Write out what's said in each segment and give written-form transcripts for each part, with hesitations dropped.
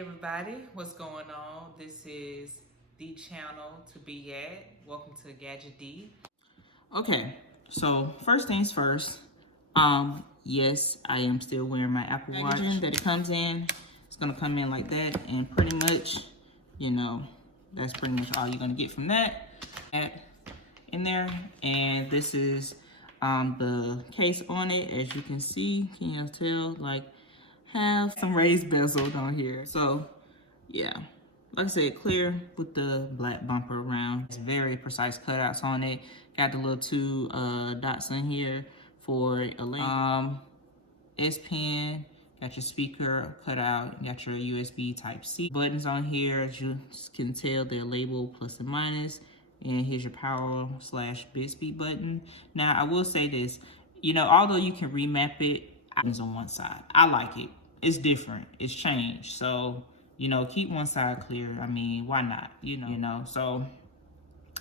Everybody, what's going on? This is the channel to be at. Welcome to Gadget D. Okay, so first things first. Yes, I am still wearing my Apple Watch that it comes in. It's gonna come in like that, and pretty much, that's pretty much all you're gonna get from that. In there, and this is the case on it. As you can see, can you tell? Like, have some raised bezel on here. So yeah, like I said, clear with the black bumper around. It's very precise cutouts on it. Got the little two dots in here for a link. S Pen, got your speaker cut out, got your USB Type-C. Buttons on here, as you can tell, they're labeled plus and minus. And here's your power/bit speed button. Now, I will say this, although you can remap it, it's on one side. I like it. It's different. It's changed. So, keep one side clear. I mean, why not? So,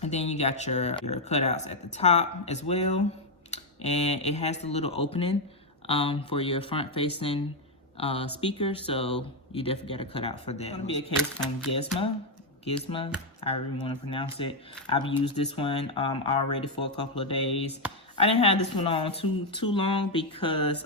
and then you got your cutouts at the top as well. And it has the little opening for your front-facing speaker, so you definitely got to cut out for that. It's gonna be a case from Gizmo, however you want to pronounce it. I've used this one already for a couple of days. I didn't have this one on too long because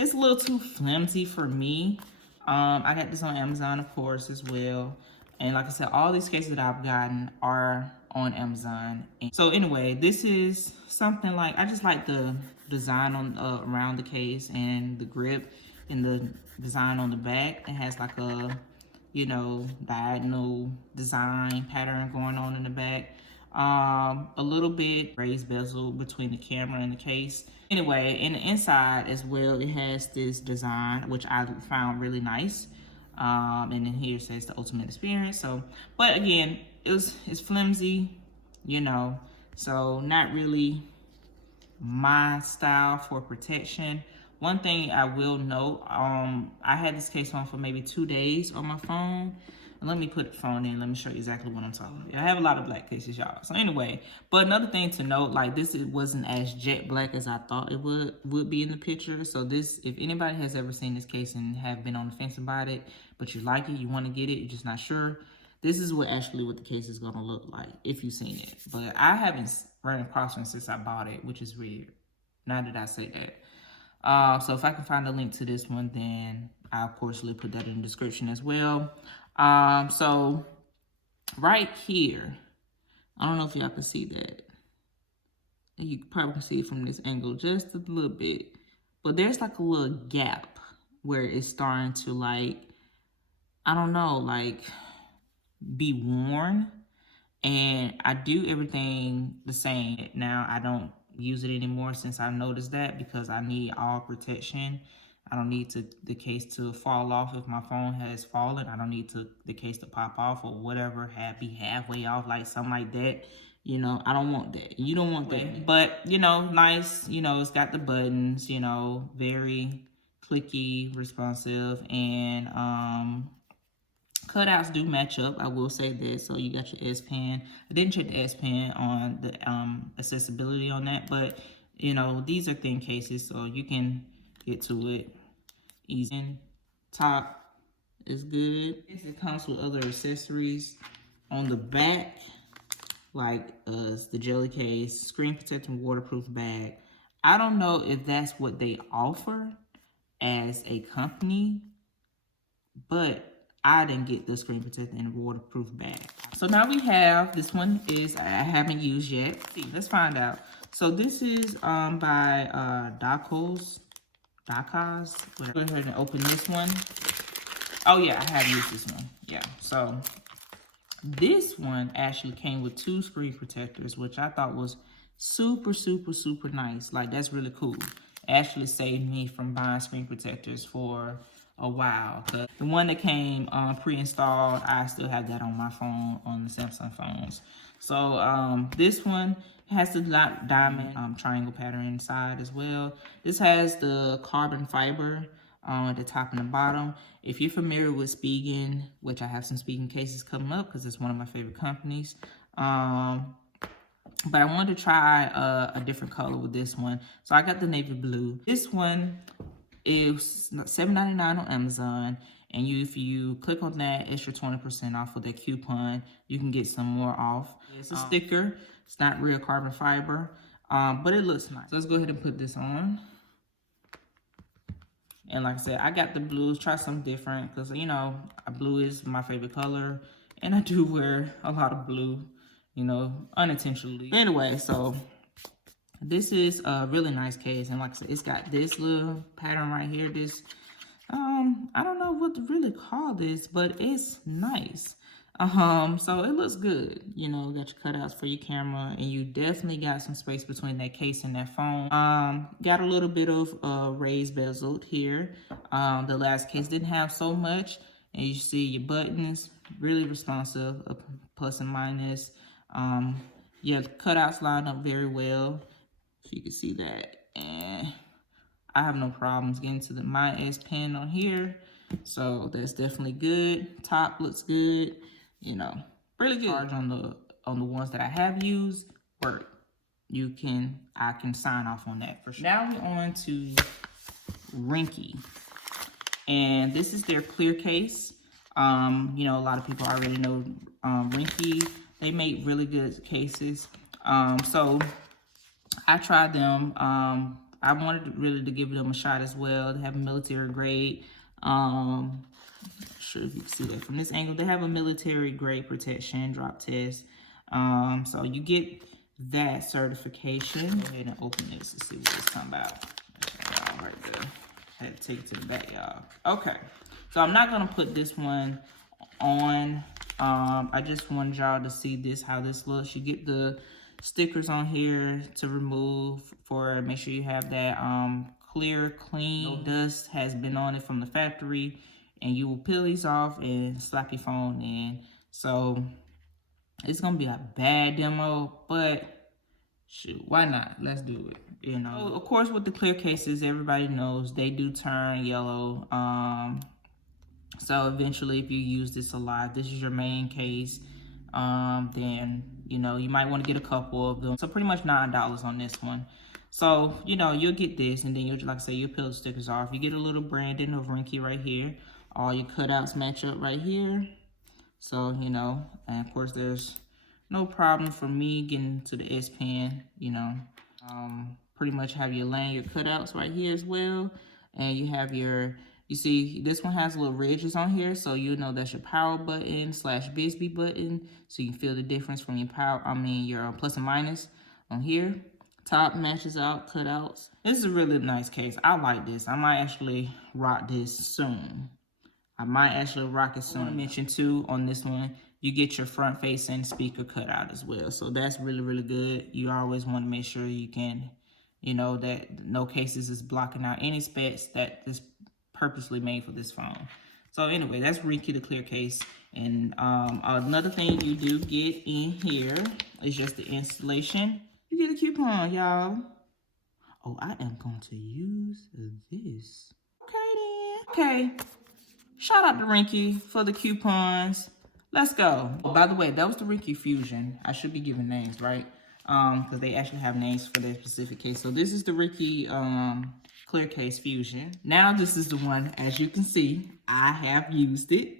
it's a little too flimsy for me. I got this on Amazon, of course, as well. And like I said, all these cases that I've gotten are on Amazon. And so anyway, this is something like, I just like the design on around the case and the grip and the design on the back. It has like a, diagonal design pattern going on in the back. A little bit raised bezel between the camera and the case. Anyway, in the inside as well, it has this design, which I found really nice. And then here it says the ultimate experience. So, but again, it's flimsy, so not really my style for protection. One thing I will note, I had this case on for maybe 2 days on my phone. And let me put the phone in. Let me show you exactly what I'm talking about. I have a lot of black cases, y'all. So anyway, but another thing to note, like this, it wasn't as jet black as I thought it would be in the picture. So this, if anybody has ever seen this case and have been on the fence about it, but you like it, you want to get it, you're just not sure, this is what the case is going to look like if you've seen it. But I haven't run across one since I bought it, which is weird. Now that I say that. So if I can find a link to this one, then I'll of course put that in the description as well. So right here, I don't know if y'all can see that. You probably can see it from this angle just a little bit, but there's like a little gap where it's starting to like, I don't know, like be worn. And I do everything the same. Now I don't use it anymore since I noticed that, because I need all protection. I don't need the case to fall off if my phone has fallen. I don't need the case to pop off or whatever, be halfway off, like something like that. I don't want that. You don't want that. But, nice, it's got the buttons, very clicky, responsive, and cutouts do match up, I will say this. So you got your S Pen. I didn't check the S Pen on the accessibility on that, but these are thin cases, so you can get to it easy. Top is good. It comes with other accessories on the back, like the jelly case, screen protecting waterproof bag. I don't know if that's what they offer as a company, but I didn't get the screen protecting and waterproof bag. So now we have, this one is, I haven't used yet. Let's find out. So this is by Dakos. Go ahead and open this one. Oh yeah, I have used this one. Yeah, so this one actually came with 2 screen protectors, which I thought was super, super, super nice. Like, that's really cool. It actually saved me from buying screen protectors for a while. The one that came pre-installed, I still have that on my phone, on the Samsung phones. So this one has the diamond triangle pattern inside as well. This has the carbon fiber at the top and the bottom. If you're familiar with Spigen, which I have some Spigen cases coming up because it's one of my favorite companies, but I wanted to try a different color with this one. So I got the navy blue. This one It's $7.99 on Amazon. And if you click on that extra 20% off of the coupon, you can get some more off. It's a sticker. It's not real carbon fiber, but it looks nice. So let's go ahead and put this on. And like I said, I got the blues. Try something different because, you know, blue is my favorite color. And I do wear a lot of blue, you know, unintentionally. Anyway, so this is a really nice case. And like I said, it's got this little pattern right here. This, I don't know what to really call this, but it's nice. So it looks good. You know, got your cutouts for your camera, and you definitely got some space between that case and that phone. Got a little bit of raised bezel here. The last case didn't have so much, and you see your buttons, really responsive, plus and minus. Your cutouts line up very well, if you can see that, and I have no problems getting to my S Pen on here, so that's definitely good. Top looks good. You know, really good. Charge on the ones that I have used work. I can sign off on that for sure. Now we're on to Rinky, and this is their clear case. You know, a lot of people already know Rinky. They make really good cases. So I tried them. I wanted really to give them a shot as well. They have a military grade. Sure if you can see that from this angle, they have a military grade protection drop test. So you get that certification. Go ahead and open this to see what it's talking about. All right there. I had to take it to the back, y'all. Okay, so I'm not gonna put this one on. I just wanted y'all to see this, how this looks. You get the stickers on here to remove for, make sure you have that clear, clean. No dust has been on it from the factory. And you will peel these off and slap your phone in. So it's gonna be a bad demo, but shoot, why not? Let's do it. You know, of course, with the clear cases, everybody knows they do turn yellow. So eventually, if you use this a lot, this is your main case, then you know you might want to get a couple of them. So pretty much $9 on this one. So you know you'll get this, and then you'll, like I say, you'll peel the stickers off. You get a little branding of Rinky right here. All your cutouts match up right here. So, you know, and of course there's no problem for me getting to the S Pen, you know. Pretty much have your lanyard cutouts right here as well. And you have your, you see this one has little ridges on here. So you know that's your power button / Bisbee button. So you can feel the difference from your your plus and minus on here. Top matches out, cutouts. This is a really nice case. I like this. I might actually rock this soon. I want to mention too on this one, you get your front facing speaker cut out as well. So that's really, really good. You always want to make sure you can, you know, that no cases is blocking out any specs that is purposely made for this phone. So anyway, that's Rinky the clear case. And another thing you do get in here is just the installation. You get a coupon, y'all. Oh, I am going to use this. Okay then. Okay. Shout out to Rinky for the coupons. Let's go. Oh, by the way, that was the Rinky Fusion. I should be giving names, right? Because they actually have names for their specific case. So this is the Rinky Clear Case Fusion. Now this is the one, as you can see, I have used it.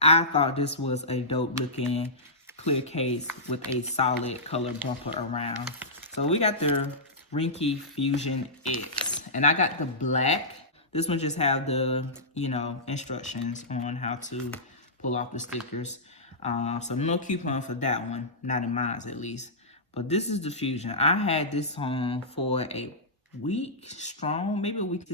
I thought this was a dope looking clear case with a solid color bumper around. So we got the Rinky Fusion X. And I got the black. This one just have the, you know, instructions on how to pull off the stickers. So no coupon for that one, not in mine at least. But this is the Fusion. I had this on for a week strong, maybe a week.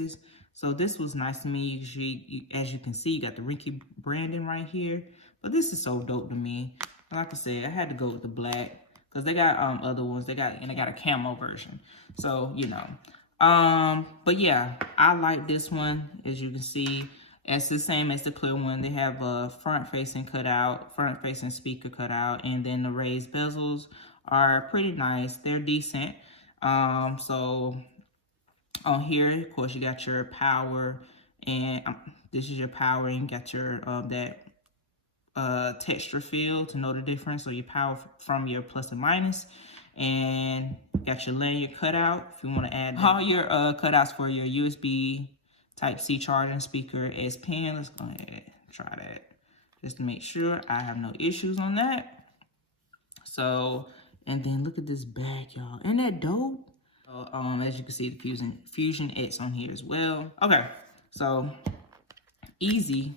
So this was nice to me. As you can see, you got the Rinky branding right here. But this is so dope to me. Like I said, I had to go with the black because they got other ones. They got a camo version. So, you know. But yeah, I like this one. As you can see, it's the same as the clear one. They have a front-facing cutout, front-facing speaker cutout, and then the raised bezels are pretty nice. They're decent. So on here, of course, you got your power, and this is your power, and you got your texture field to know the difference. So your power from your plus and minus. And got your lanyard cutout if you want to add all your cutouts for your USB Type-C charging speaker, S Pen. Let's go ahead and try that just to make sure I have no issues on that. So, and then look at this back, y'all. Isn't that dope? As you can see, the Fusion X on here as well. Okay, so easy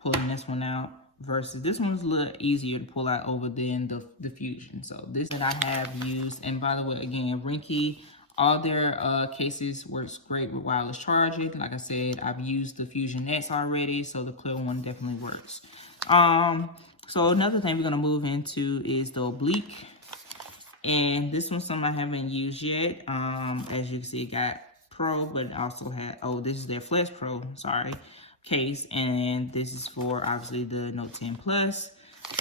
pulling this one out versus this one's a little easier to pull out over than the Fusion. So this that I have used, and by the way, again, Ringke, all their cases works great with wireless charging. Like I said, I've used the Fusion X already, so the clear one definitely works. So another thing we're gonna move into is the oblique. And this one's something I haven't used yet. As you can see, it got Pro, but it also had, oh, this is their Flex Pro, sorry, case. And this is for obviously the Note 10 Plus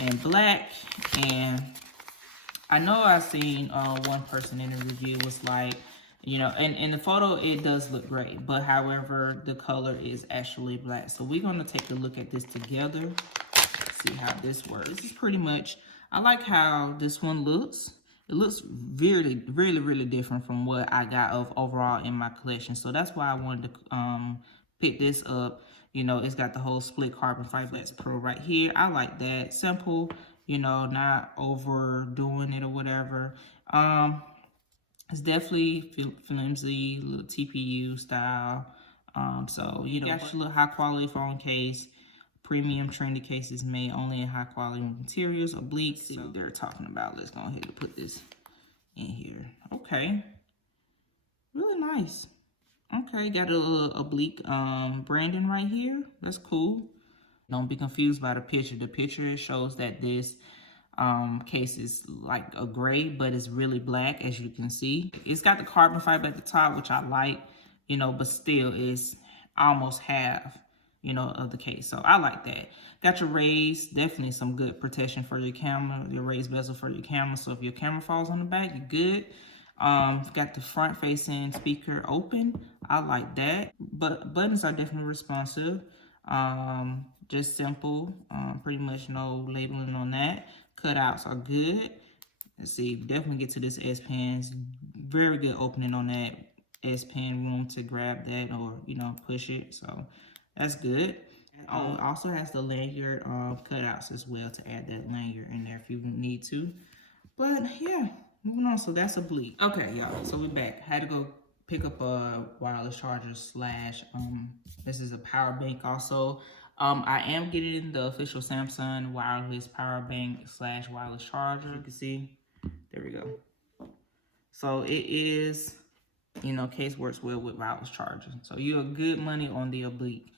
and black. And I know I've seen one person in the review was like, you know, and in the photo, it does look great. But however, the color is actually black. So we're gonna take a look at this together. See how this works. This is pretty much, I like how this one looks. It looks really different from what I got of overall in my collection. So that's why I wanted to pick this up. You know, it's got the whole split carbon fiber Flex Pro right here. I like that. Simple, you know, not overdoing it or whatever. It's definitely flimsy, little TPU style. So, you know, actually a high quality phone case. Premium trendy cases made only in high quality materials, oblique. See what they're talking about. Let's go ahead and put this in here. Okay. Really nice. Okay, got a little oblique branding right here. That's cool. Don't be confused by the picture. The picture shows that this case is like a gray, but it's really black, as you can see. It's got the carbon fiber at the top, which I like, you know, but still it's almost half, you know, of the case. So I like that. Got your raised, definitely some good protection for your camera, your raised bezel for your camera. So if your camera falls on the back, you're good. Got the front facing speaker open. I like that. But buttons are definitely responsive. Just simple. Pretty much no labeling on that. Cutouts are good. Let's see, definitely get to this S Pen. Very good opening on that S Pen, room to grab that or, you know, push it. So that's good. Also has the lanyard cutouts as well to add that lanyard in there if you need to. But yeah, moving on. So that's oblique. Okay, y'all. So we're back. Had to go pick up a wireless charger slash this is a power bank also. I am getting the official Samsung wireless power bank slash wireless charger. You can see. There we go. So it is, you know, case works well with wireless charging. So you're good money on the oblique.